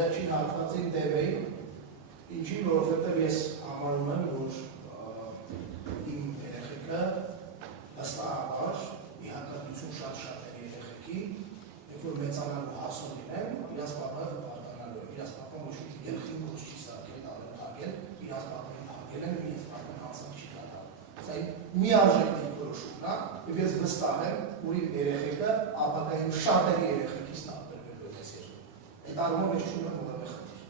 վերջին հատվածին դեմ էի, ինչի, որովհետև ես համարում եմ, որ իմ երեխեքը վստահաբար ի հակադրություն շատ երեխեքի, երբ որ մեծանալու հասուն լինեն, իրաց պապայը պարտանալու են, իրաց պապան ոչ մի երեխին գործ չի սարքել, տաղել, իրաց պապային հագել են, իրաց պապան հանցան չի կատալ։ Սա մի արժեք դիրքորոշումն է, և ես վստահ եմ, որ իմ երեխեքը ապագայում շատերի երեխեքից տարբերվելու է ես այդ առումով ես չունեմ որևէ խնդիր։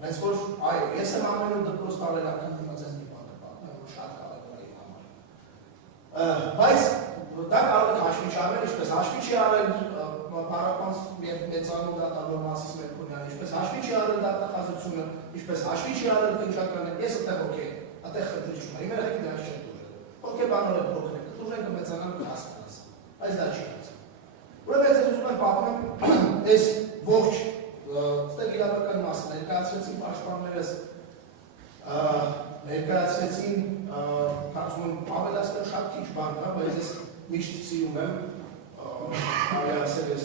Հենց որ այո, ես եմ ամենում դպրոց տարելական դիմացած մի բան կպատմեմ, որ շատ կարևոր է իմ համար։ Բայց դա կարող է հաշվի չարվել, ինչպես հաշվի չի արվել պարապանց մեծանու դատավոր Մասիս Մերկոնյանը, ինչպես հաշվի չի արվել դատախազությունը, ինչպես հաշվի չի արվել քննչականը, ես այդտեղ օքեյ, այդտեղ խնդիր չունեմ, իմ երեխեքը դրանից չեն դուրել։ Օքեյ բանորը փոքր է, դուրեն կմեծանան կհասկանաս, բայց դա չի հասցնում։ Ուրեմն ես ուզում եմ պատմեմ այս ողջ ստեղ իրավական մասը ներկայացրեցին պաշտպաններս, ներկայացրեցին կարծում եմ ավելացնել շատ քիչ բան կա, բայց ես միշտ սիրում եմ ավելացել ես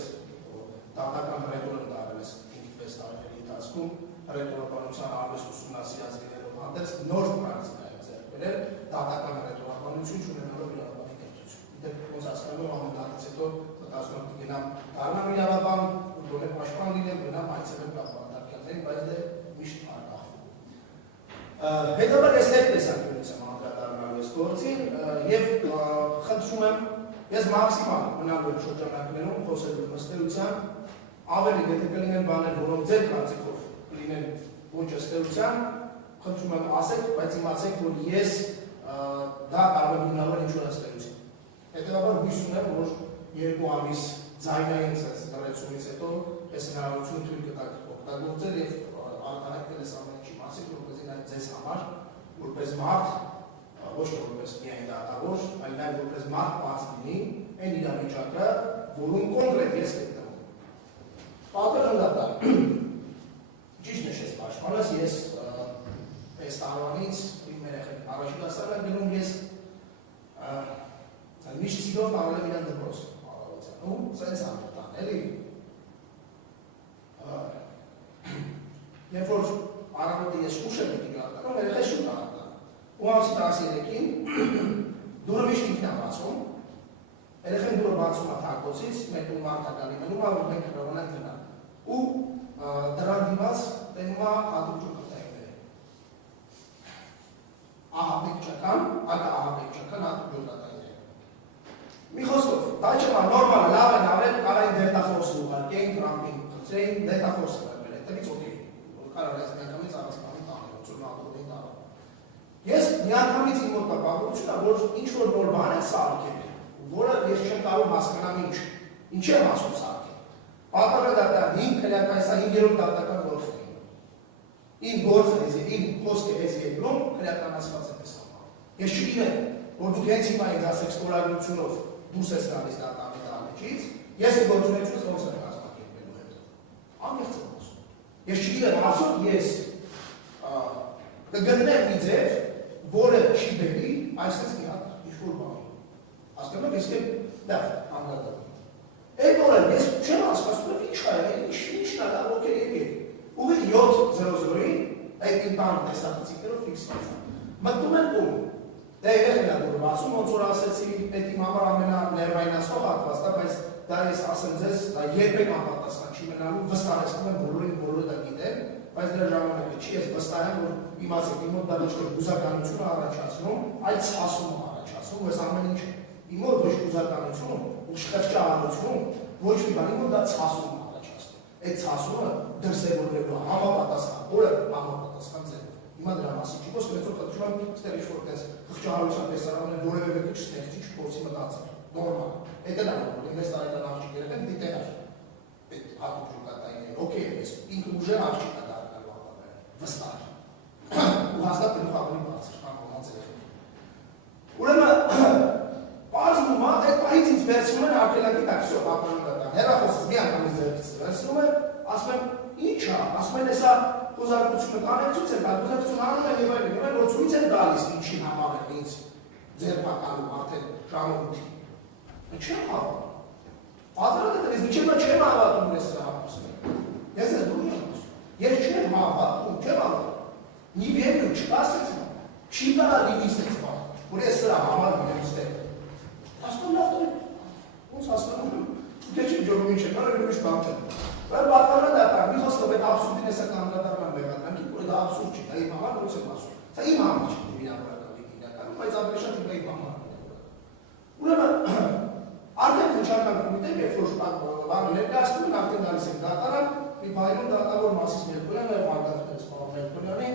դատական ռետորը դարել ես 5-6 տարիների ընթացքում ռետորաբանության արվեստ ուսումնասիրած լինելով հանդերձ նոր պրակտիկա եմ ձեռք բերել դատական ռետորաբանություն չունենալով իրավաբանի կրթություն։ Դեռ ոնց հասկանալով ամեն դատից հետո մտածում եմ գնամ դառնամ իրավաբան, որ պաշտպան լինեմ, գնամ այցելեմ կապանտարկյալներին, բայց դե միշտ արկախվում։ Հետո ես հետ տեսանկյունից եմ անդրադառնալու այս գործին եւ խնդրում եմ ես մաքսիմալ մնալու եմ շրջանակներում խոսելու ըստերության ավելի եթե կլինեն բաներ, որոնք ձեր կարծիքով կլինեն ոչ ըստերության, խնդրում եմ ասեք, բայց իմացեք, որ ես դա կարող եմ հիմնավորել ինչ-որ ըստերություն։ Հետևաբար հույս ունեմ, որ 2 ամիս ձայնային դրեցումից հետո այս հնարավորություն թույլ կտակ օգտագործել եւ արտահայտել այս ամեն ինչի մասին, որպեսզի նա ձեզ համար որպես մարդ ոչ թե որպես միայն դատավոր, այլ նաև որպես մարդ բաց լինի այն իրավիճակը, որում կոնկրետ ես գտնվում։ Պատվիրատու ճիշտ նշեց պաշտպանս, ես այս տարվանից իմ երեխեք առաջին դասարան գնում ես միշտ սիրով տարել եմ իրան դպրոց հարավացան, ու սենց ամերտան, էլի։ Երբ որ առավոտը ես ուշ եմ եկի գարտանում, երեխեք շուտ առատան։ Ու ամսի 13-ին դուրը միշտ ինքն է բացում, երեխեն դուրը բացում է թակոցից, մեկ ու մարդակալի մնում է, որ մենք հրավանանք գնալ։ Ու դրան դիմաց տենում է հատուկ ջոկատայինները։ Ահապիկ ճական, ակա ահապիկ ճական հատուկ ջոկատայինները։ Մի խոսքով, դա չմա նորմալ, լավ են ավել, կարային դելտաֆորսը ուղարկեին, տրամպին խծրեին, դելտաֆորսը վարվել, հետևից օքեյ, որ կարող ես մենքամից առասպանի տանը, ոցոր նատորին տանը։ Ես միանգամից իմ մոտ տպավորություն է, որ ինչ-որ նոր բան է սարքել, որը ես չեմ կարող հասկանամ ինչ եմ ասում սարքել։ Պատվիրատու իմ քրեական սա 5-րդ դատական գործն է։ Իմ գործը էս է, իմ խոսքը էս երկրում քրեականացված է պես համար։ Ես չգիտեմ, որ դուք հենց հիմա ինձ ասեք ստորագրությունով դուրս ես գալիս դատանի դահլիճից, ես իմ գործունեությունս ոնց եմ կազմակերպելու հետո։ Անկեղծ եմ ասում։ Ես չգիտեմ, ասում ես կգտնեմ մի ձև, որը չի բերի, այսպես մի հատ ինչ-որ բանի։ Հասկանում ես կեմ լավ անդրադառնում։ Այդ օրը ես չեմ հասկացնում, ինչ է, ինչն է դա, օքեյ եկեք։ Ուղիղ 7:00-ին այդ իմ տան տեսախցիկներով ֆիքսված է։ Մտնում եմ ում։ Դա երեխեն է որ բացում, ոնց որ ասեցի, այդ իմ համար ամենաներվայնացող հատվածն է, բայց դա ես ասեմ ձեզ, դա երբեք անպատասխան չի մնալու, վստահեցնում եմ բոլորը դա գիտեն, բայց դրա ժամանակը չի, ես վստահ եմ, որ իմացեք, իմ մոտ դա ոչ թե հուզականություն է առաջացնում, այլ ցասում է առաջացնում, այս ամեն ինչ իմ մոտ ոչ հուզականություն, ու շղճահարություն, ոչ մի բան, իմ մոտ դա ցասում է առաջացնում։ Այդ ցասումը դրսևորվելու համապատասխան, օրը համապատասխան ձևով։ Հիմա դրա մասին չի խոսքը, որ խնդրում եմ ստեղ ինչ-որ տես խղճահարության տեսարաններ որևէ մեկը չստեղծի, չփորձի մտածել։ Նորմալ։ Այդ էլ է, որ 6 տարեկան աղջիկ երեխան պիտի տենար։ Այդ հատուկ ջոկատայինները, օքեյ, ես ինքը ուժեղ աղջիկ է դառնալու ապագայում, վստահ։ Ու հաստատ գնով ավելի բարձր, քան ոմանց երեխեքին։ Ուրեմն բարձնում է, այդ պահից ինձ վերցնում են արգելակի տաքսիո պատվիրատու։ Հեռախոսից մի անգամից ձեռքից վերցնում են, ասում են, ի՞նչ է, ասում են, հեսա խոզարկությունը կանեցուց է, խոզարկություն անում են եւ այլն, որ ցույց են գալիս ինչի համար են ինձ ձերբակալում արդեն ժամանակի։ Չեմ հավատում։ Պատրաստել ես, ինչի՞ չեմ հավատում ես սրա հարցը։ Ես դու եմ ասում։ Ես հավատում, չեմ անում։ Մի վերջում չկասեց, չի կարա դիմիստեց բան, որ ես սրա համար ունեմ ստեղ։ Հասկանում լավ տորի, ոնց հասկանում եմ, դե չիմ ջողում ինչ է, կարը ուրիշ բան չեմ։ Բայց բատկանա դատար, մի խոսքով այդ աբսուրդին ես ականադատարման մեղատանքի, որ դա աբսուրդ չի, դա իմ համար ոնց եմ ասում։ Դա իմ համար չի վիրավորական դեպի իրականում, բայց ավելի շատ իմ իմ համար ուրեմն արդեն քննչական կոմիտեն, երբ որ բանը ներկայացնում են, արդեն գալիս են դատարան, մի բայնում դատավոր Մասիս Մերկորյանը եւ Մարգարիտ Մերկորյանի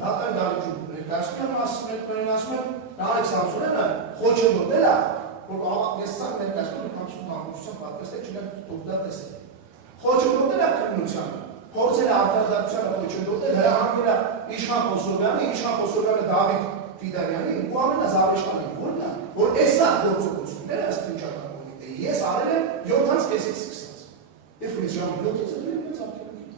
դատարան դալիճում ներկայացնում են Մասիս Մերկորյանին, ասում են Նարեկ Սամսոնյանը խոչընդոտել է, որ ես սա ներկայացնում եմ համապատասխանությամբ պատվաստել չգիտեմ դուք դա տեսեք։ Խոչընդոտել է քննությանը, փորձել է արտադրությանը խոչընդոտել, հրահանգել է Իշխան Խոսովյանը, Իշխան Խոսովյանը Դավիթ Ֆիդանյանին ու ամենազավեշտանին որն է, որ այսա գործողությունները ըստ քննչական կոմիտեի ես արել եմ 7:30-ից սկսած։ Եվ ես ժամը 7-ից եմ ցանկանում։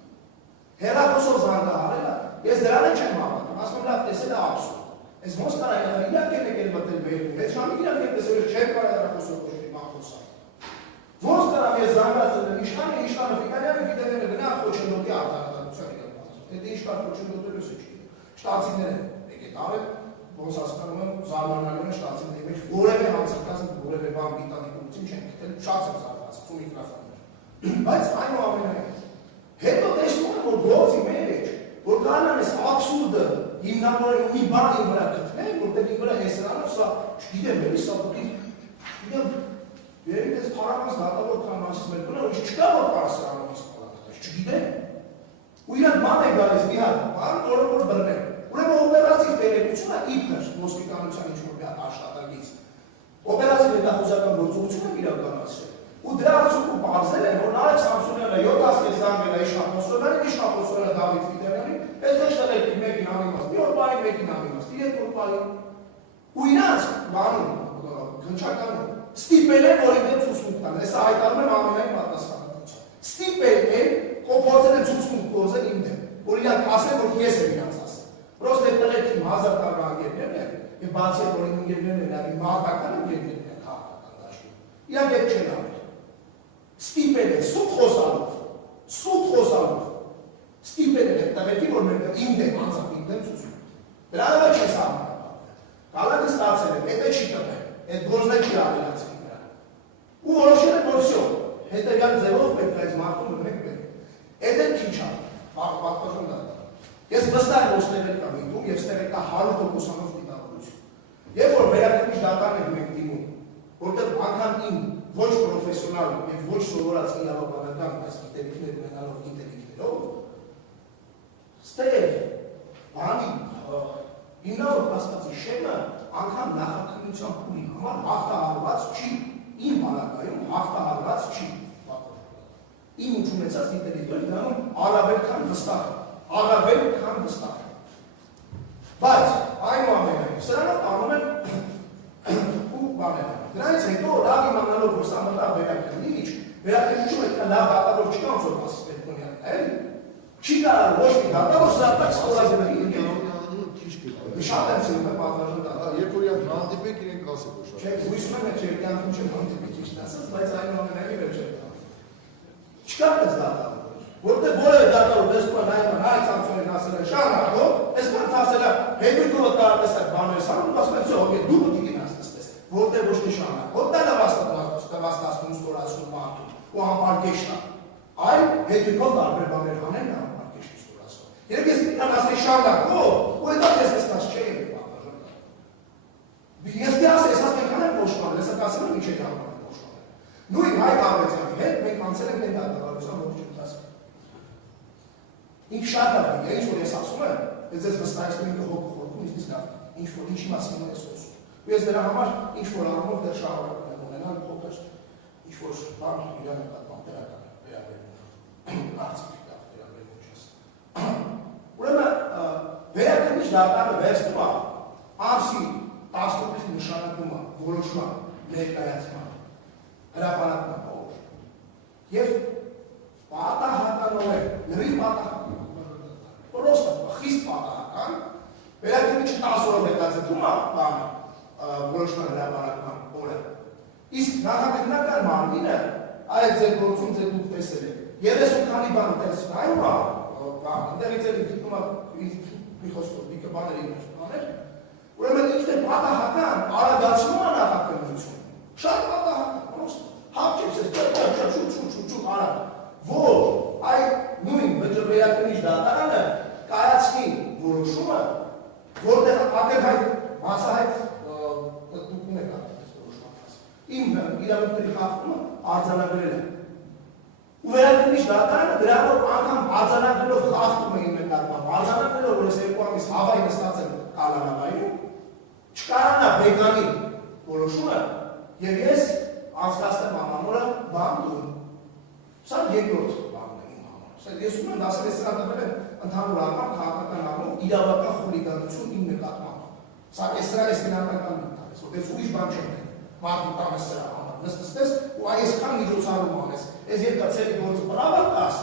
Հերախոսով զանգահարել է, ես դրան չեմ հավատում, ասում եմ լավ տեսել է աբսուրդ։ Այս ոնց կարա իրար եկել մտնել բերում, այս ժամի իրար տեսել չեմ կարա հերախոսով ոչ մի բան խոսալ։ Ոնց կարա ես զանգացել եմ Իշխանը Ֆիդանյանը գնա խոչընդոտի արտադրության իրար բացում։ Դա ինչ կար խոչընդոտելու չի։ Շտացիները եկեք արել ոնց հասկանում եմ զարմանալիորեն շտացիների մեջ որևէ հանցակազմ, որևէ բան պիտանիկություն չեն գտել, շատ եմ զարմացել միկրոֆոններ։ Բայց այնուամենայնիվ հետո տեսնում եմ, որ գործի մեջ, որ կանան այս աբսուրդը հիմնավորելու մի բանի վրա գտնեն, որտեղ ի վրա հեսրանով սա, չգիտեմ, էլի սա պետք գիտեմ, երևի դες փառակած դատավոր կամ Մասիս Մերկորյանը, ուրիշ չկա որ պարսրանով սպալակտաշ, չգիտեմ։ Ու իրանք բան է գալիս մի հատ, բան, որը որ բռնեն։ Ուրեմն օպերատիվ տեղեկությունը իբր ոստիկանության ինչ-որ մի հատ աշխատակից օպերատիվ հետախուզական գործողություն է իրականացրել ու դրա արդյունքում պարզել են, որ Նարեկ Սամսոնյանը 7:30 զանգել է Իշխան Խոսովյանին, Իշխան Խոսովյանը Դավիթ Ֆիդանյանին, այդտեղ շտեղի մեկին անիմաստ, մի օր բանի մեկին անիմաստ, երկու բանի ու իրանց բանում քննչականում ստիպել են, որ իրեն ցուցմունք տան, հեսա հայտարարում եմ ամենայն պատասխանատվությամբ, ստիպել են, փորձել են ցուցմունք գործել իմ դեմ, որ իրանք ասեն, որ ես եմ իրանց ասել։ Просто это легким հազարդար անգերներն եւ բացի այդ որ ընկերներն են, այլ մարտական ընկերներն են քաղաքական դաշտում։ Իրանք այդ չեն արել։ Ստիպել են սուտ խոսալով ստիպել են հետավետի, որ մենք իմ դեմ անձամբ իմ դեմ ցույց։ Դրանով չես համապատասխանել։ Գալակը ստացել է, դա չի տվել, այդ գործը չի ավելացել դրան։ Ու որոշել է որ всё, հետեւյալ ձևով պետք է այս մարդուն մենք բերենք։ Այդ էլ քիչ է, պատասխան դա։ Ես վստահ եմ, որ ստեղ կա միտում և ստեղ կա 100%-անով դիտավորություն։ Երբ որ վերակրիչ դատարան ենք մենք դիմում, որտեղ անգամ իմ ոչ պրոֆեսիոնալ և ոչ սովորած իրավաբանական այս գիտելիքներ ունենալով գիտելիքներով, ստեղ բանի հիմնավոր կասկածի շեմը անգամ նախաքննության փուլի համար հաղթահարված չի, իմ բանակայում հաղթահարված չի։ Իմ ունեցած գիտելիքները դրանում առավել քան վստահ առավել քան վստահ։ Բայց այնուամենայնիվ սրանով անում են ու բաներ։ Դրանից հետո լավ իմանալով որ սա մտա վերակրիչ, վերակրիչում պետք է լավ դատավոր չկա ոնց որ Մասիս Մերկորյանը, էլի։ Չի կարող ոչ մի դատավոր զարտակ ստորազենի շատ եմ սիրում պատվաժան դատա, երբ որ իրանք հանդիպեք իրենք ասեք որ շատ։ Չէ, հույսում եմ այդ երկյանքում չեմ հանդիպի ճիշտ ասած, բայց այնուամենայնիվ էլ չեմ տա։ Չկա դες դատավոր։ Որտեղ որևէ դատավոր դեսպան նայում Նարեկ Սամսոնյանին ասել է շարունակող, այս բանը ասել է հետույքով տարատեսակ բաներ սանում, ասում է всё, օքեյ, դու պետք է գնաս տեսնես, որտեղ ոչ մի շարունակող, դա վաստացնում ստորացնում մարդուն ու անպարկեշտ է, այլ հետույքով տարբեր բաներ հանեն նա անպարկեշտ ստորացնում։ Երբ ես իրան ասել շարունակող, ու դա ես տեսնած չէ եղել պատվաժան դա։ Ես դե ասել, ես ասել կանեմ պոշտմանել, ես ասել եմ ինչ եք համարել պոշտմանել։ Նույն Հայկ Աբրեցյանի հետ մենք անցել ենք այդ դատավարության ողջ ընթացքը։ Ինք շատ լավ է, ինչ որ ես ասում եմ, ես ես վստահեցնում եմ հոգ խորքում ինձ լավ, ինչ որ ինչի մասին եմ ես խոսում։ Ու ես դրա համար ինչ որ առումով դեռ շարունակում եմ ունենալ փոքր ինչ որ բան իրան նկատմամբ դրական վերաբերում արցիք լավ վերաբերում չես։ Ուրեմն վերակրիչ դատարանը վերցնում է ամսի 18-ի նշանակումը որոշման ներկայացման հրապարակման եւ պատահականով է նույն պատահական պրոստը խիստ պատահական վերակրիչը 10 օրով հետաձգում է բանը որոշման հրապարակման օրը իսկ նախաքննական մարմինը այդ ձեր գործում ձեր դուք տեսել եք 30 քանի բան տեսնում այո ընդեղից էլ դիտում մի խոսքով դիկը բաների մեջ աներ, ուրեմն ինքն է պատահական արագացնում է նախաքննություն, շատ պատահական, հապճեպս է, շուտ արագ, որ այդ նույն վերակնիչ դատարանը կայացնի որոշումը, որտեղ ակնհայտ, մասահայտ դուքուն է կատարել որոշման, իմ իրավունքների խախտումը արձանագրել է։ Ու վերակնիչ դատարանը դրանով անգամ արձանագրելով խախտում է իմ նկատմամբ, արձանագրելով, որ ես 2 ամիս հավայ նստած եմ կալանավայրում, չկարանա բեկանի որոշումը և ես անցկացնեմ ամանորը բան տուն։ Սա երկրորդ բանն է իմ համար։ Ես ուզում եմ դասել ես սրա տվել եմ ընդհանուր առմամբ քաղաքական առումով իրավական խուլիգանություն իմ նկատմամբ։ Սա ես սրա ես գնահատական եմ տալիս, որտեղ ուրիշ բան չեմ տեղ։ Մարդու տանը սրա համար նստես ու այսքան միջոցառում անես, ես երկացելի գործը բրավար տաս,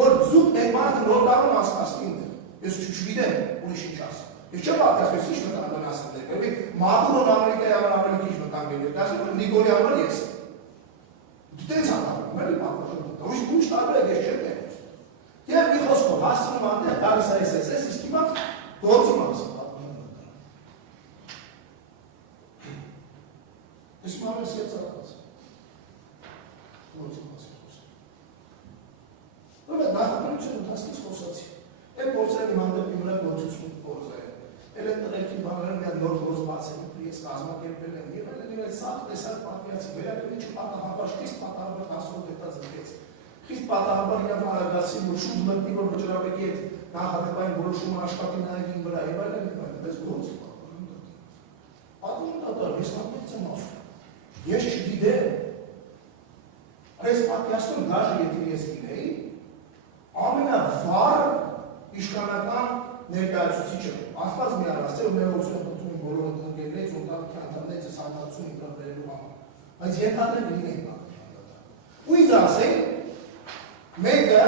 որ զուտ այդ մարդը նոր տարում անցկացնի ինձ։ Ես չգիտեմ ուրիշ ինչ ասեմ։ Ես չեմ պատկասում, ես ինչ մտանգ ասեմ դեր, որի Մադուրոն Ամերիկայի ավելի քիչ մտանգ էր, դասում եմ Նիկոլյանը ես։ Դիտեց անհարում, էլի պատասխանը։ Ուրիշ տարբեր ես չեմ տեղ։ Եվ մի խոսքով հասցնում անտեղ, գալիս է SSS, իսկ հիմա գործում ասում պատմում եմ։ Ես մամ ես ետ ծակված։ Գործում ասում խոսում։ Որը նախապանություն ընթացքից խոսացի։ Այդ գործերը իմանդեպ իմ վրա գործություն գործ է։ Էլ այդ տրեքի բաները միան նոր գործ բացել ես կազմակերպել եմ և էլ այդ սաղ տեսակ պատմիացի վերակրիչը պատահաբար խիստ պատահաբար 10 հետա ձգեց։ Խիստ պատահաբար իրան արագացին, որ շուտ մտնի, որ վճռաբեկի այդ նախադեպային որոշումը աշխատի նաև իմ վրա և այլն, բայց գործ պատմում դատար, ես պատմեց եմ ասում։ Ես չգիտեմ, այս պատմիացնում դաժը եթե ես գիտեի, ամենավառ իշխանական ներկայացուցիչը, ասված մի առաստ է, ու մեղություն խնդրում բոլոր ընկերներից, ու անդամներից ես հանդարտություն իմ բերելու համար, բայց ենթադրել լինեի պատմիչան։ Ու ինձ ասեի, մեկը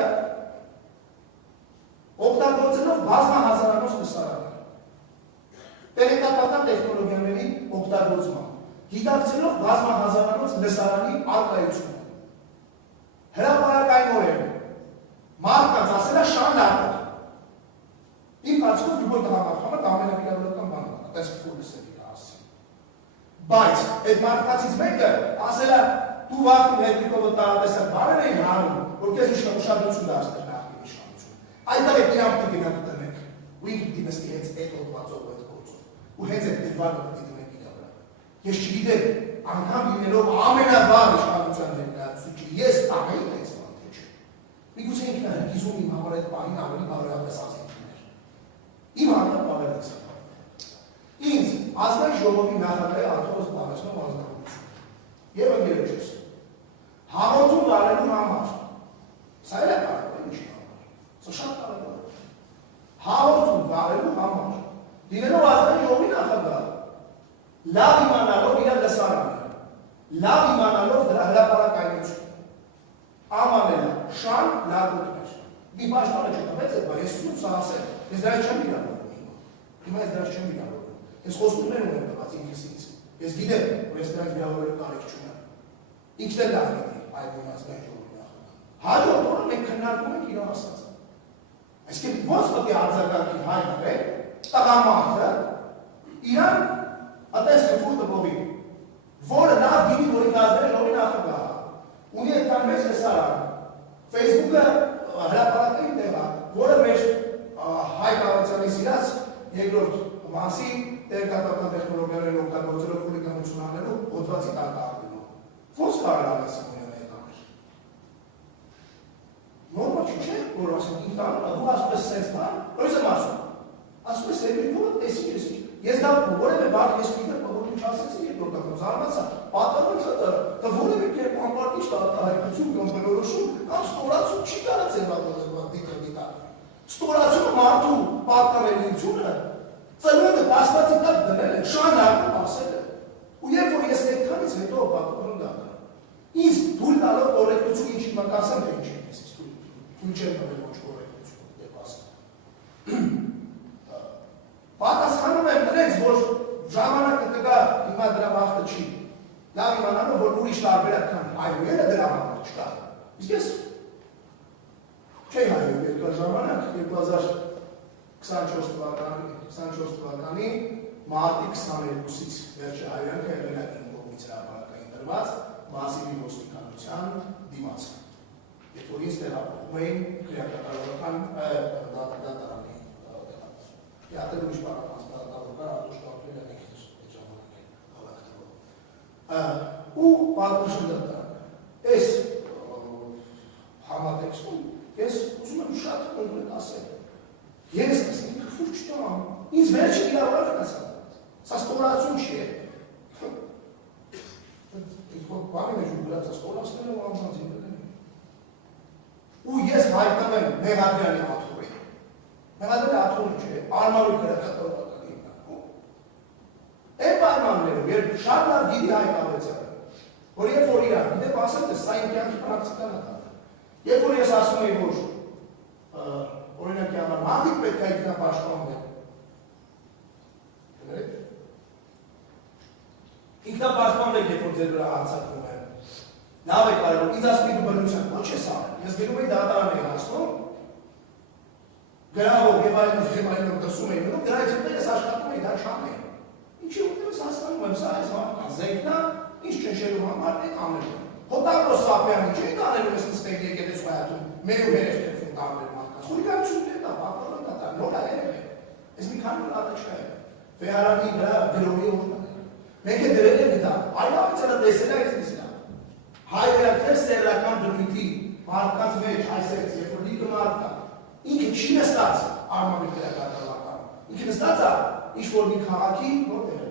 օգտագործելով բազմահազարանոց լսարանը, տեղեկատվական տեխնոլոգիաների օգտագործման, գիտակցելով բազմահազարանոց լսարանի արտահայտությունը, հրապարակայնորեն մարդկանց ասել է շան լարդը։ Իմ կարծիքով լյուբոյ տղամարդումը դա ամենավիրավորական բանը, տեսք որ լսել իր ասել։ Բայց այդ մարդկացից մեկը ասել է դու վաղտին հետիկովը տարատեսակ բարեր էին հանում, որ կեզ ուշադրություն դարձնել նախկին իշխանություն։ Այդտեղ է իրանք պիտի գնանք տնեք, ու ինքը պիտի նստի հենց այդ օգտվածով այդ գործով, ու հենց այդ դրվանը պիտի տնեք իր վրա։ Ես չգիտեմ, անգամ լինելով ամենավառ իշխանության ներկայացուցիչը, ես ամեն այս բան թե չէ։ Միգուցե ինքն է հրկիզում իմ համար այդ պահին ավելի բարոյապես ազգիներ։ Իմ համար բարելից է։ Ինձ ազգային ժողովի նախագահի Աթոս Բաղաշնով ազգանություն։ Եվ ընկերոջս, հաղորդում վարելու համար, սա էլ է կարևոր, ինչի համար, սա շատ կարևոր է։ Հաղորդում վարելու համար, դինելով ազգային ժողովի նախագահ, լավ իմանալով իր լսարանը, լավ իմանալով դրա հրապարակայնությունը, ամանելա, շան լագոտներ։ Մի պաշտպանը չտվեց այդ բան, ես ուզում սա ասել, ես դրանց չեմ իրավորում հիմա, հիմա ես դրանց չեմ իրավորում, ես խոստումներ ունեմ տված ինքսից, ես գիտեմ, որ ես դրանց իրավորելու կարիք չունեմ, ինքն էլ լավ գիտի այդ ազգային ժողովի նախագահ։ Հաջորդ օրը մենք քննարկում ենք իր ասածը։ Այսինքն ոնց պետք է արձագանքի հայտնվել տղամարդը իրան այդպես խփուր տվողի, որը լավ գիտի, որ ինքը ազգային ժողովի նախագահ է, ունի այդքան մեծ լսարան, Facebook-ը հրապարակային տեղ է, որը մեր հայ կառավարությանի սիրած երկրորդ մասի տեղեկատվական տեխնոլոգիաների օգտագործելով խուլիգանություն անելու հոդվածի տակ առնելու։ Ոնց կարող է ասել ունենալ այդ ամեն։ Նորմալ չէ, որ ասում ինքն անում, դու ասում ես սենց բան, որ ես եմ ասում։ Ասում ես դու տեսի, ես դա որևէ բան ես գիտեմ, որ ինչ ասեցի երկրորդ անգամ զարմացա, պատահում թե որևէ կերպ անպարտիչ արտահայտություն կամ բնորոշում կամ ստորացում չի կարող ձևավորել դիտարկի։ Ստորացումը մարդու պատկանելիությունը ծնունդը դասվածի տակ դնել է, շանարում ասել է։ Ու երբ որ ես այդքանից հետո պատմում դառնա, ինձ թույլ տալով կորեկտություն ինչի մտածեմ, թե ինչ եմ ես թույլ չեմ տվել ոչ կորեկտություն երբ ասեմ։ Պատասխանում եմ դրեց, որ ժամանակը կգա հիմա դրա վախտը չի։ Լավ իմանալով, որ ուրիշ տարբերակ քան հայուերը դրա համար չկա։ Իսկ ես չէի հայուեր երկար ժամանակ 2024 թվականի մարտի 22-ից վերջը հայրանքը եղել է իմ կողմից հրապարակային տրված մասիվի ոստիկանության դիմաց։ Երբ որ ինձ տեղափոխում էին քրեակատարողական դատարանի դատել ուրիշ պարապանստատավորական արտոշտապել են եկել այդ ժամանակին հավաքտվող։ Ու պատմություն դատարան։ Այս համատեքստում ես ուզում եմ շատ կոնկրետ ասել։ Ես ասեմ, քֆուր չտամ, ինձ վերջը իրավարակ ասա։ Սա ստորացում չի է։ Բանի մեջ ու գրած ստորացնել ու անձանձին դրել։ Ու ես հայտնվեմ Մեղադրյանի աթոռին։ Մեղադրյանի աթոռը չէ, արմարու քրեակատարողական հիմնարկում։ Այն պայմաններում, երբ շատ լավ գիտի հայտնվեցել, որ երբ որ իրար, գիտեք ասեմ, թե սա իմ կյանքի պրակտիկան է դառել։ Երբ որ ես ասում եի, որ օրինակի համար մարդիկ պետք է ինքնապաշտպանվեն։ Ինքնապաշտպանվեք, երբ որ ձեր վրա հարձակվում են։ Լավ է կարող, ինձ ասում եք բնության, ոչ ես արել։ Ես գնում էի դատարան էի հասնում, գրավով եւ այլն դրսում էի մնում, դրանից հետո ես աշխատում էի դա չանեի։ Ինչի ուտեմ ես հասկանում եմ, սա այս մարդկան զենքն է, ինչ ճնշելու համար այդ անելու։ Հոտակրոս Սապյանի չէի կանելու ես նստեք եկեղեցու հայաթում, մեր ու մեր երթերում տարբեր մարդկանց։ Խորիկացություն դեպ դա, պատմական դատարան, նոր է եղել։ Ես մի քանի օր առաջ եղել։ Վեհարանի վրա գրողի օրն է։ Մենք է դրել ենք դա, այլավիցանը տեսել է այս նիսնա։ Հայրեակներ սերական դրույթի մարդկանց մեջ, այսպես, երբ որ լիքը մարդ կա, ինքը չի նստած արմավի քրեակատարողական։ Ինքը նստած է ինչ-որ մի քաղաքի, որտեղ է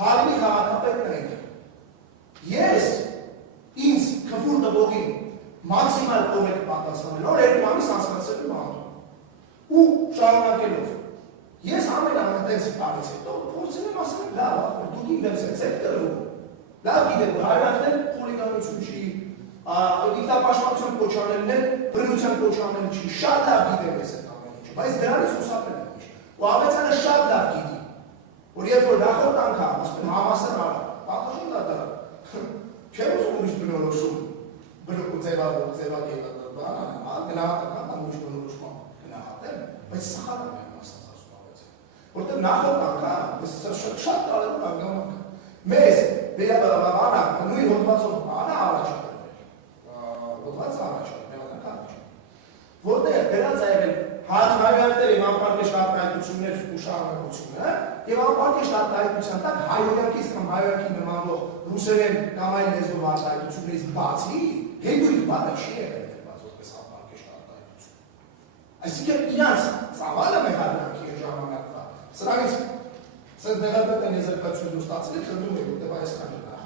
Թարինի քաղաքապետն է ինքը։ Ես ինձ քֆուր տվողին մաքսիմալ կողմեք պատասխանել, որ 2 ամիս անցկացրել եմ անդում։ Ու շարունակելով ես ամեն ամենտենց բարից հետո փորձել եմ ասել, լավ, դուք ինձ եք դրվում։ Լավ գիտեք, որ հայրենիքներ խուլիգանություն չի, ինքնապաշտպանություն կոչանելն է, բռնության կոչանելը չի, շատ լավ գիտեմ ես այդ ամեն ինչը, բայց դրանից խուսափել եմ ինչ։ Ու Ավետյանը շատ լավ գիտի, որ երբ որ նախորդ անգամ, ասում եմ, համասար արա, պատաշին դատարան, չեմ ուզում ուրիշ բնորոշում, ձևակետը բանան, գնահատական կամ ուրիշ բնորոշման գնահատեմ, բայց սխալ եմ ասած ասում Ավետյանը, որտեղ նախորդ անգամ, ես շատ կարևոր անգամ մեզ վերաբանակ նույն հոդվածով բանը առաջադրվել, հոդվածը առաջադրվել, որտեղ դրանց այվել հայրենիքների անպարկեշտ արտահայտություններ ու շարունակությունը եւ անպարկեշտ արտահայտության տակ հայրենիքից կամ հայրենիքի նմանող ռուսերեն կամ այլ լեզվով արտահայտություններից բացի հետույթ բանը չի եղել որպես անպարկեշտ արտահայտություն։ Այսինքն իրանց ծավալը մեղադրանքի ժամանակվա սրանից Սենց նեղատական եզրկացություն ստացել է խնդում է, որտև այսքան է նախ։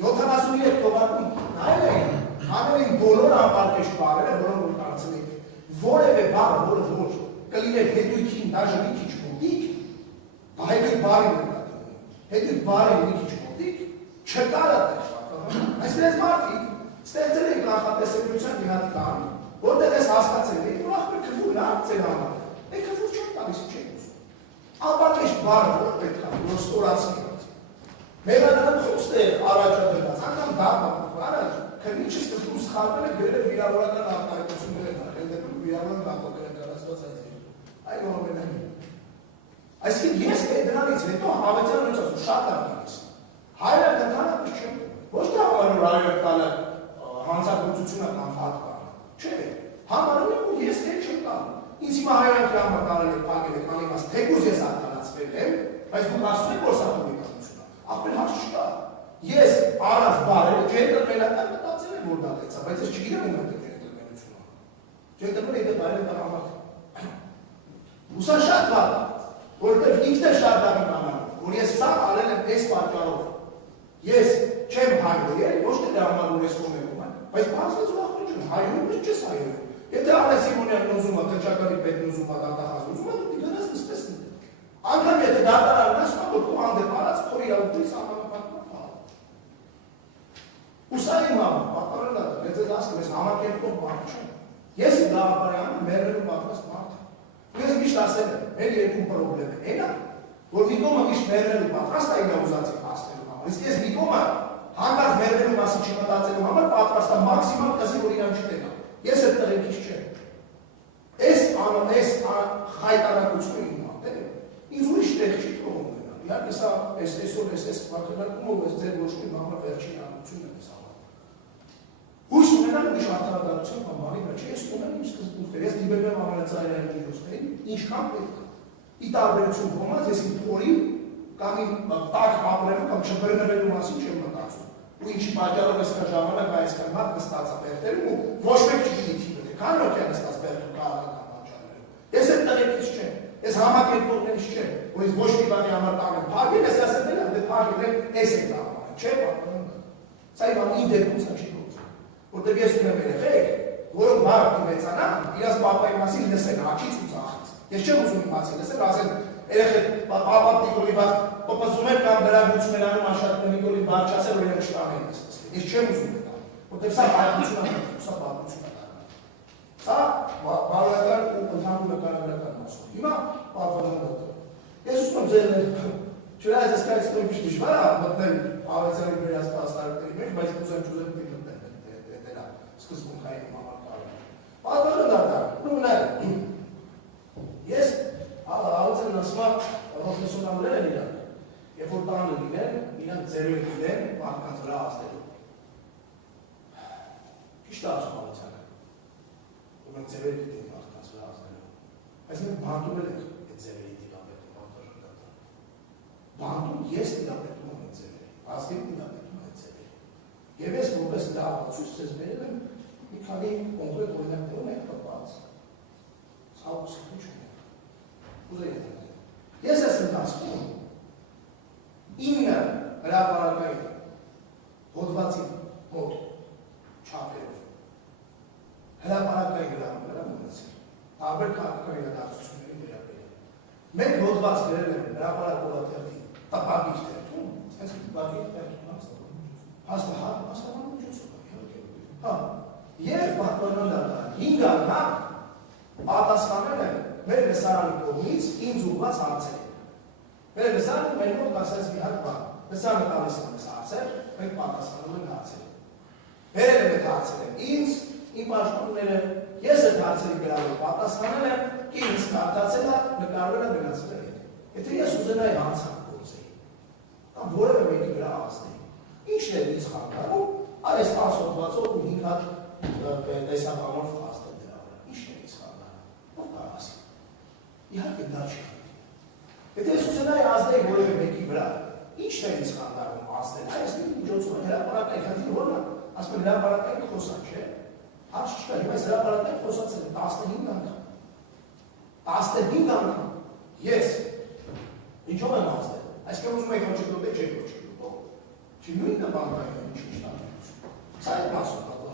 73 թողարկում նայել էին բոլոր անպարկեշտ բառերը, որոնք որ կարծել եք, որևէ բառ, որը որ կլիներ հետույքին դաժե մի քիչ մոտիկ, հետույք բառի նկատի, հետույք բառի մի քիչ մոտիկ, չկար այդպես պատահական։ Այսպես մարդիկ ստեղծել են նախատեսելիության մի հատ կան, որտեղ ես հասկացել եմ, որ ախպեր քֆուրն է ձեր համար։ Այդ քֆուր չեմ տալիս չեմ ուզում։ Անպարկեշտ բառը որ պետք է, որ ստորացնված։ Մեղադրական խոսքեր առաջադրված, անգամ դառնալ, քննիչը սկզբում սխալվել է գրել վիրավորական արտահայտություններ են արել, դեպի վիրավորական կապակցել կարծված այնուամենայնիվ։ Այսինքն ես դրանից հետո Ավետյանը ասում շատ լավ գիտես։ Հայրը ընդհանրապես չեմ, ոչ թե համարում հայրը տանը հանցագործությունը կամ ֆակտ կան։ Չէ, համարում եմ ու ես հետ չեմ տանում։ Ինձ հիմա հայրենիքի համար տարել եք, փակել եք, անի մաս թեկուզ ես արտահայտվել եմ, բայց դուք ասում եք որ սա պուբլիկացություն է։ Ախպեր հարց չկա։ Ես առանց բարերը ջենտլմենական մտածել եմ որ դա դեցա, բայց ես չգիտեմ ում է ջենտլմենությունը։ Ջենտլմենը դա բարերը տարամարդ։ Ու սա շատ վատ է, որովհետև ինքն է շատ լավ իմանալու, որ ես սա արել եմ այս պատճառով։ Ես չեմ հայրել, ոչ թե դրա համար որ ես կոմենում եմ, բայց բացվեց ու ախպեր չեմ հայրում, ես չես հայրում։ Եթե Արես Սիմոնյանն ուզում է, քնչակալի պետն ուզում է, դատախազն ուզում է, դու գնաս նստես նետել։ Անգամ եթե դատարանն ասում է, որ քո հանդեպ արած քո իրավունքից սահմանափակման բան։ Ու սա իմ համար, պատկառել դատը, ես ձեզ ասում ես համակերպող մարդ չեմ։ Ես իմ գաղափարյանը մերվելու պատրաստ մարդ եմ։ Ես միշտ ասել եմ, մեր երկու պրոբլեմ է, էն է, որ մի կողմը միշտ մերվելու պատրաստ է իր ուզածին հասնելու համար, իսկ ես մի կողմը հանկարծ մերվելու մասին չմտածելու համար պատրաստ եմ մաքսիմալ կզի որ իրան չտենա։ Ես այդ տղեկից չեմ։ հայտարարությունը իմանալ, ինձ ուրիշ տեղ չի թողում մենալ։ Իհարկե սա այսօր այս վարկանակումով այս ձեր ոչ մի բանը վերջին հանրությունն է ես համար։ Հույս ունենալ ուրիշ արտարադարություն կամ բանի մեջ, ես ունեմ իմ սկզբունքները, ես դիպեմ ամենածայրային դիրոսներին, ինչքան պետք է։ Ի տարբերություն կողմած ես իմ փորի կամ իմ տակ ապրելու կամ չբռնվելու մասին չեմ մտածում։ Ու ինչի պատճառով այսքան ժամանակ այսքան մարդ նստած է բերտերում ու ոչ մեկ չգիտի թիվը, քանի օր է նստած բերտում քաղաքական պատճառներով։ Ես այդ տղեկից չեմ, ես համակերպողներից չեմ, որ ես ոչ մի բանի համար տանը փակել, ես ասել եմ, դե փակել եմ, ես եմ տանը, չէ՞ պատմում։ Սա իմ իմ դեպքում սա չի գործում։ Որտեղ ես ունեմ երեխեք, որոնք վաղ մեծանան, իրաց պապայի մասին լսեն աչից ու ձախից։ Ես չեմ ուզում իմ բացի լսել, ասել երեխեք պապա Նիկոլի վաղ պոպզում են կամ դրագություն են անում աշխատում Նիկոլի բարձրացել, որ իրենք չտանեն նստել։ Ես չեմ ուզում դա, որտեղ սա հայտնություն է, սա պատմություն է։ Սա բարոյական ու ընդհանուր նկարագրական մասով։ Հիմա պատվանատը։ Ես ուզում եմ ձեր չնայած այս կարծիքով ինչ դժվար է մտնել Ավետարանի վերած փաստարկների մեջ, բայց ուզեմ մտնել դրա սկզբունքային համակարգը։ Պատվանատը, ես Ավետարան ասում եմ պրոֆեսիոնալներ են իրանք, երբ որ տանը լինեն, իրանք ձերով լինեն մարդկանց վրա ազդելու։ Ճիշտ է ասում Ավետարանը, որ մենք ձերով լինենք մարդկանց վրա ազդելու։ Բայց մենք բանտում ենք այդ ձևերի տիրապետում պատվանատը։ Բանտում ես տիրապետում եմ այդ ձևերի, ազգին տիրապետում եմ այդ ձևերի։ Եվ ես որպես լավացույց ձեզ բերել եմ մի քանի կոնկրետ օրինակներով եք կապված։ Սա ուսուցիչ ունենք։ Ես այս ընթացքում 9 հրապարակային հոդվածի մոտ չափերով հրապարակային գրառումներ եմ ունեցել, տարբեր քաղաքական իրադարձությունների վերաբերյալ։ Մեկ հոդված գրել եմ հրապարակ օրաթերթի տպագիր թերթում, այս տպագիր թերթում հաստատման միջոցով։ Եվ պատվանատը 5 անգամ պատասխանել եմ մեր լսարանի կողմից ինձ ուղղված հարցեր։ Մեր լսարանը մեր մոտ ասած մի հատ բան։ Լսարանը տալիս է մեզ հարցեր, մենք պատասխանում ենք հարցերին։ Վերել եմ այդ հարցերը ինձ, իմ պաշտոնները, ես այդ հարցերի գրավոր պատասխանել եմ, ինձ կարդացել է, նկարվել է գնացել է հետ։ Եթե ես ուզենայի հանցանք գործեի, կամ որևէ մեկի վրա ազդեի, ինչն է ինձ խանգարում, այս 10 հոդվածով ու 5 հատ տեսականով ազդել դրա վրա։ Ինչն է ինձ խանգարում, ով կարող ասի։ Իհարկե դա չի։ Եթե ես ուզենայի ազդեի որևէ մեկի վրա, ինչն է ինձ խանգարում ազդել։ Այս միջոցով հրապարակային խնդիրը որն է, ասում են հրապարակային խոսանք, չէ՞։ Հարց չկա, հիմա այս հրապարակային խոսացել եմ 15 անգամ։ 15 անգամ։ Ես ինչով եմ ազդել։ Այսինքն ուզում եք ոչ դուք եք ոչ դուք։ Չի նույնը բանկային ինչ չտանք։ Սա է մասը պատվանատը։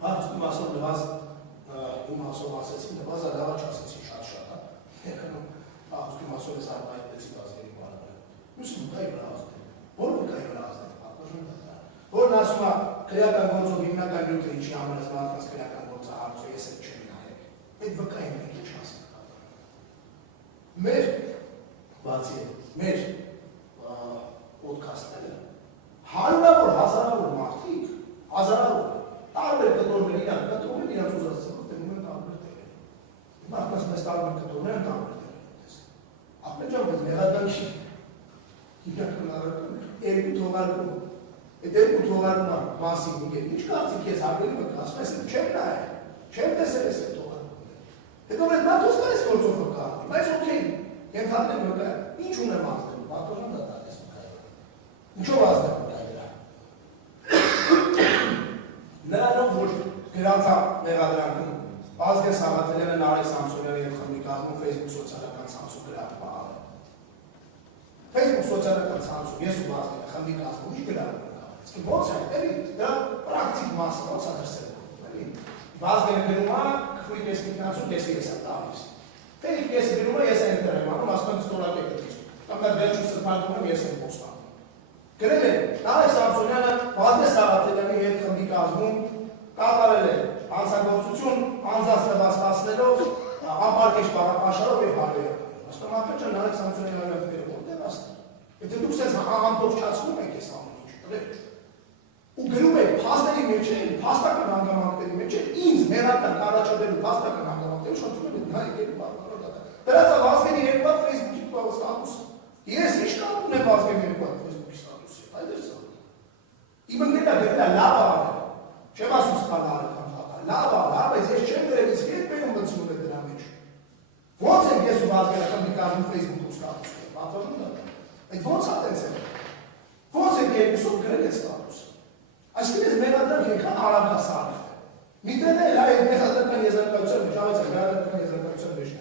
Հարց իմ ասով նվազ, իմ ասով ասեցին, նվազը լավա չասեցին շատ-շատ, իմ ասով ես արտայտեցի բազերի բարը։ Մյուսը մկայի վրա ազդել, որ մկայի վրա ազդել, պատվանատը։ Որն ասում է, քրեական գործով հիմնական նյութը ինչի համար ես մարդկանց քրեական գործը հարցո, ես էլ չեմ նայել։ Այդ վկային մենք ինչ ասենք։ Մեր բացի մեր պոդքասթները հարյուրավոր, հազարավոր մարդիկ, հազարավոր տարբեր կտորներ իրանք կտրում են իրանք ուզած ծրոտում են տարբեր տեղեր։ Մարդկանց մեզ տարբեր կտորներ են տարբեր տեղեր ունեցել։ Ապեն ջան, բայց մեղադրանքի իրական առարկում երկու թողարկում։ Այդ երկու թողարկման մասին ինչ կարծիք ես ավելի մտք ասում ես, չեմ նայել, չեմ տեսել ես այդ թողարկումները։ Հետո մեր մատոս կա ես գործով վկայում, բայց օքեյ, ենթադրեմ վկայում, ինչ ունեմ ազդելու, պատորան դա տալիս վկայում։ Ինչով ազդեմ վկայում դրա։ Նրանով, որ գրանցա մեղադրանքում Վազգեն Սաղաթելյանը Նարեկ Սամսոնյանի հետ խմբի կազմում Facebook սոցիալական ցանցում գրառում աղել։ Facebook սոցիալական ցանցում ես ու Վազգենը խմբի կազմում ինչ գրառում ենք աղել։ Իսկ ո՞նց է, էլի դա պրակտիկ մասը ո՞նց է դրսել։ Էլի Վազգենը գրում է քվի տեսնիկնացում կեսի ես է տալիս։ Ֆեյսբուք կեսի գրում է ես եմ դրեմ անում, ասում եմ ստորակետ դից։ Կամ դա վերջում սրբանում եմ ես եմ պոստանում։ Գրել է Նարեկ Սամսոնյանը Վազգեն Սաղաթելյանի հետ խմբի կազմում կատարել է հանցագործություն անձանց նվաստացնելով, ապարկեշ պաշարով և հարվերով։ Ասում ապետ չան Նարեկ Սամսոնյանը որտեղ ասում։ Եթե դուք սենց անտողջացնում եք ես ամեն ինչ, տվեք։ ու գրում եք փաստերի մեջ է, փաստական հանգամանքների մեջ է, ինձ մերական առաջադրելու փաստական հանգամանքները շփոթում են նա եկել բառը։ Դրանց Վազգենի երկու Facebook-ի ստատուս։ Ես ինչ կապ ունեմ Վազգենի երկու Facebook-ի ստատուսի, այդ է սա։ Իմ ընկերը գրել է լավ արել, չեմ ասում սխալ արել կամ խաթար, լավ արել, բայց ես չեմ գրել, իսկ երբ եք մտցնում եք դրա մեջ։ Ոնց եք ես ու Վազգենը կմիկարում Facebook-ում ստատուսի, պատվանում դա։ Այդ ոնց է տենց է։ Ոնց եք երկուսով գրել այդ ստատուսը։ Այսինքն ես մեղադրանք եկան արագասարը։ Միտեն էլ այդ մեղադրական եզրակացության մեջ, ավեց մեղադրական եզրակացության մեջն է։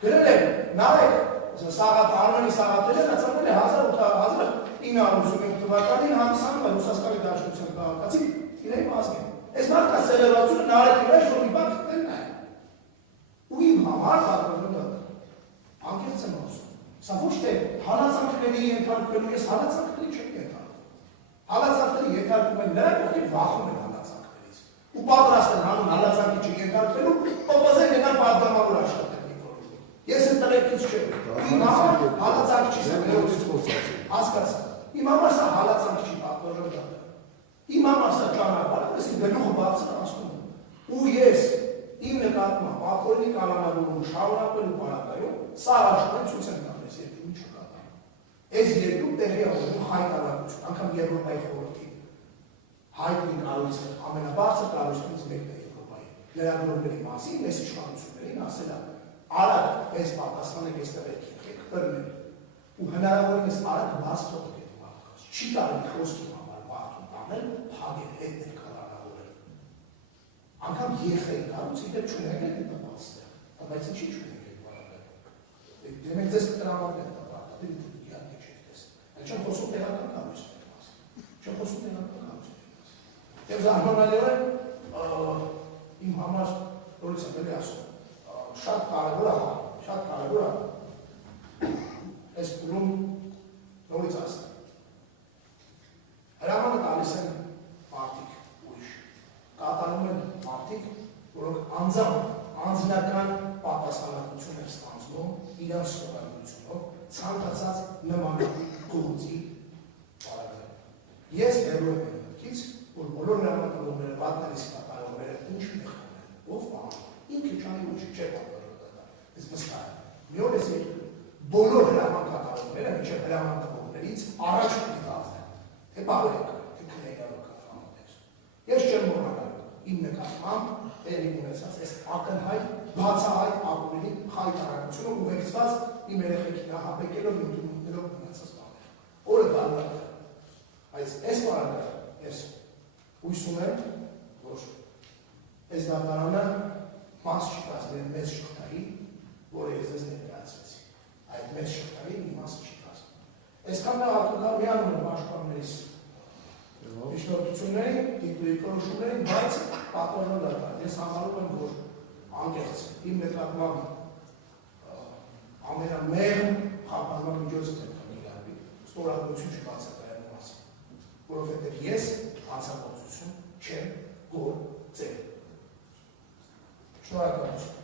Գրել եմ, նայեք, Արմենի Սաղաթելը ծնվել է 1985 թվականին հանդիսանում է Ռուսաստանի Դաշնության քաղաքացի իրեն Վազգեն։ Այս մարդկա սելերացությունը նարեկ իրաշ, որ մի բան գտնեն նայ։ Ու իմ համար պատրոնում դա։ Անկեղծ եմ ասում։ Սա ոչ թե հալածանքների ենթարկվելու, ես հալածանքների չեմ ենթարկվում։ Հալածանքների ենթարկվում են նրանք, ովքեր վախում են հալածանքներից։ Ու պատրաստ են հանուն հալածանքի չենթարկվելու, պոպոզեն ենան պատդամավոր աշխատել նիկորում։ Ես են տղեկից չեմ։ Իմ համար հալածանք չի հասկացա։ Իմ համար սա հալածանք չի պատվորում դա։ Իմ համար սա ճանապարհ է, ես գլուխը բարձր ասում եմ։ Ու ես իմ նկատմամբ ապօրինի կանոնավորում շարունակելու պարագայում սա աշխարհին ցույց եմ տալիս երկրի չկա։ Այս երկրում տեղի է ունենում հայտարարություն, անգամ Եվրոպայի խորհրդի հայտնի կառույցը, ամենաբարձր կառույցներից մեկն է Եվրոպայի։ Լրագրողների մասին մեծ իշխանություններին ասել է արագ այս պատասխանեք այստեղ եք բռնել ու հնարավորինս արագ բաց թողեք այդ մարդկանց։ Չի կարելի խոսքի համար մարդուն անել, փագել, հետնել կառավարել։ Անկամ երեխայի կառույցը իդեպ չունենք այդ տպածը, բայց ինչի չունենք այդ բառը։ Դեմեք ձեզ կտրամադրեն տպատը, դե իհարկե չեք տեսել։ Այդ չեմ խոսում տեղական կառույցների մասին։ Չեմ խոսում տեղական կառույցների մասին։ Եվ զարմանալիորեն իմ համար նորից եմ էլի ասում, շատ կարևոր է այս փուլում նորից ասեմ։ Հրամանը տալիս են մարդիկ ուրիշ, կատարում են մարդիկ, որոնք անձնական պատասխանատվություն են ստանձնում իրենց սովորությունով ցանկացած նմանատիպ գործի παράδειγμα։ Ես հերո եմ այնքից, որ բոլոր հրամանատարները վատներից կատարողները ինչ մեղք ունեն, ով բան, ինքը չանի ուշ չէ պատվերով դա։ Ես վստահ եմ։ Մի օր ես երկրում բոլոր հրամանատարները մինչև հրամանատարներից առաջ կդիտացնեն, թե բարոյական, թե քնեյական համատեքս։ Ես չեմ մոռանալ իմ նկատմամբ տեղի ունեցած այս ակնհայտ, բացահայտ ապօրինի խայտարարությունը ուղեկցված իմ երեխեքի նահապեկելով իմ դիմումներով ունեցած բաներ։ Օրը դառնալ է։ Բայց այս պարագայում ես հույս ունեմ, որ այս դատարանը մաս չի կազմել մեծ շղթայի, որը ես ձեզ ներկայացրեցի։ Այդ մեծ շղթայի մի մասը չի կազմել։ Այսքան միանում եմ պաշտպաններից միջնորդությունների, դիտորոշումների, բայց պատվորն դատարան։ Ես համարում եմ, որ անկեղծ իմ նկատմամբ ամենամեծ խափանման միջոցը ներկայացրի, ստորագրություն չբացել այդ մասին, որովհետև ես հանցագործություն չեմ գործել։ Շնորհակալություն։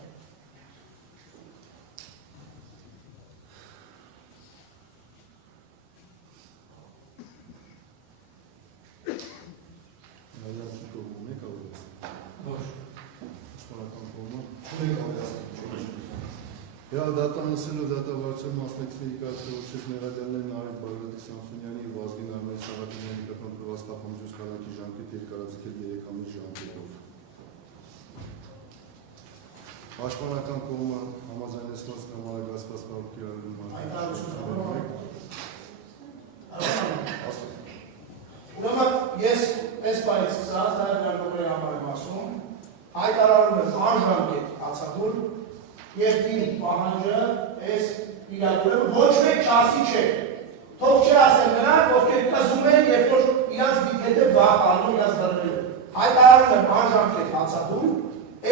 Դատանասելով դատավարության մասնակցների կարգավորչից մեղադրյալներն Արեգ Բարգրատի Սամսոնյանի և Վազգեն Արմեն Սաղաթելյանի նկատմամբ կապամիջոց քանակի ժամկետ երկարաձգել 3 ամիս ժամկետով։ Պաշտպանական կողմը համաձայնեցված կամ արագացված Ուրեմն ես այս բայից սկսած հայտարարությունների համար եմ ասում, հայտարարում եմ անժամկետ հացադուլ և իմ պահանջը այս իրադրում ոչ մեկ չասի չէ։ Թող չէ ասեն նրանք, ովքեր կզում են, երբ որ իրանց հետև վաղ անում իրանց բռնելու։ Հայտարարում եմ անժամկետ հացադուլ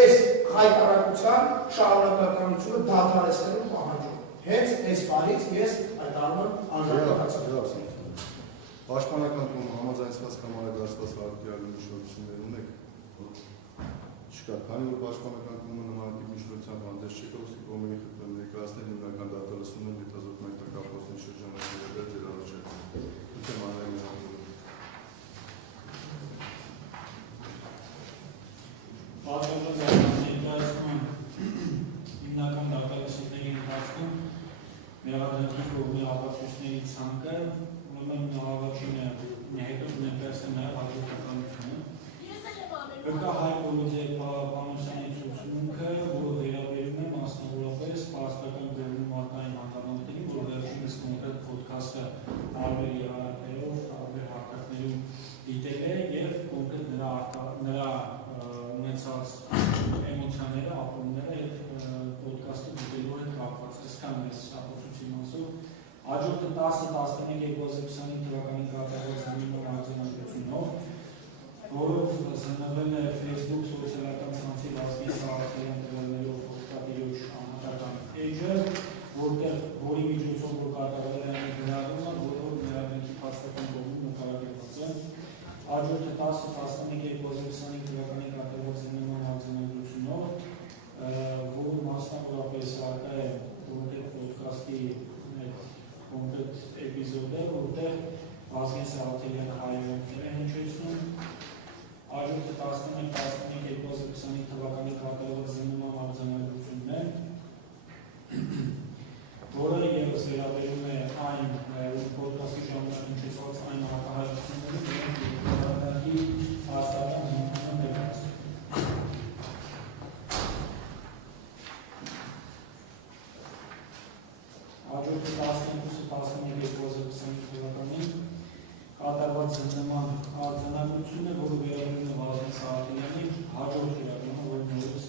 այս հայտարարության շարունակականությունը դադարեցնելու պահանջում։ Հենց այս բանից ես հայտարարում եմ անժամկետ հացադուլ։ Պաշտպանական կողմը համաձայնեցված կամ արագացված հարաբերական միջնորդություններ ունեք։ Չկա, քանի որ պաշտպանական կողմը նմանատիպ միջնորդությամբ հանդես չկա, ուստի կողմերի խնդրում ներկայացնել հիմնական դատալսումներ հետազոտում հետագախոսների շրջանակները ձեր առաջարկում։ Ութեմ անհայտ հաջորդը 10-11-2025 թվականի կատարված զինվորական արձանագրությունով, որը մասնավորապես արկա է կոնկրետ ոդկասթի կոնկրետ էպիզոդ է, որտեղ Վազգեն Սաղաթելյանը հայերեններ է հնչեցնում, հաջորդը 11-11-2025 թվականի կատարված զինվորական արձանագրությունն է, որը ևս վերաբերում է այն ոդկասթի ժամանակ հնչեցված այն արտահայտություններին, որոնք հաստատան հիմնական ներկայացնում։ Հաջորդը 12-11-2025 թվականին կատարված զինվորական արձանագրությունն է, որը վերաբերում է Վազգեն Սաղաթելյանի հաջորդ իրավիճակը, որը նորից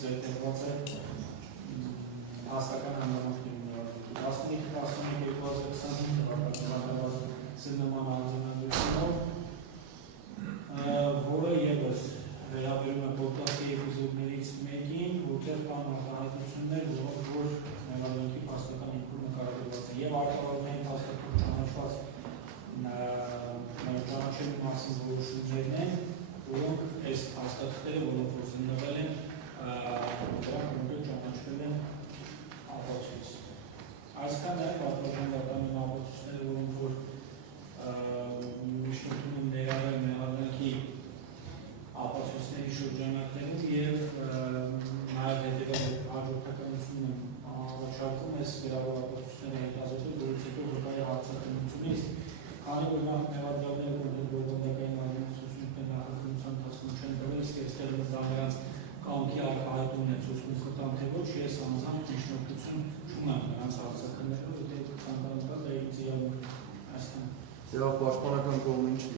զերծ է հաստական հանդիպումների 15-11-2025 թվականին կատարված զինվորական արձանագրությունով, որը ևս վերաբերում է ոդկասթի էպիզոդներից մեկին, որտեղ կան արտահայտություններ, որոնք որ մեղադրանքի փաստական ինքնուրույն կարևորված է եւ արտահայտման փաստաթուղթ ճանաչված ճանաչելու մասին որոշումներն են, որոնք այս փաստաթղթերը, որոնք որ զննվել են, դրանք կոնկրետ ճանաչվել են ապացույց։ Այսքան նաև պատմական դատամին ապացույցները, որոնք որ միջնորդում ներառել մեղադրանքի ապացույցների շրջանակներում եւ նաև հետեւել հաջորդականությունը առաջարկում ես վերաբերյալ ապացույցները հետազոտել, որից հետո վկայի հարցադրությունից, քանի որ նախ մեղադրյալները կոնկրետ բովանդակային արձանագրությունների նախաքննության ընթացքում չեն տվել, իսկ այստեղ նրանց կամքի արտահայտումն է ցույց տամ, թե ոչ, ես անձամբ միջնորդություն չունեմ նրանց հարցաքննելու, եթե ցանկանում դա ինձ իրավունք այսքան։ Եվ պաշտպանական կողմը ինչ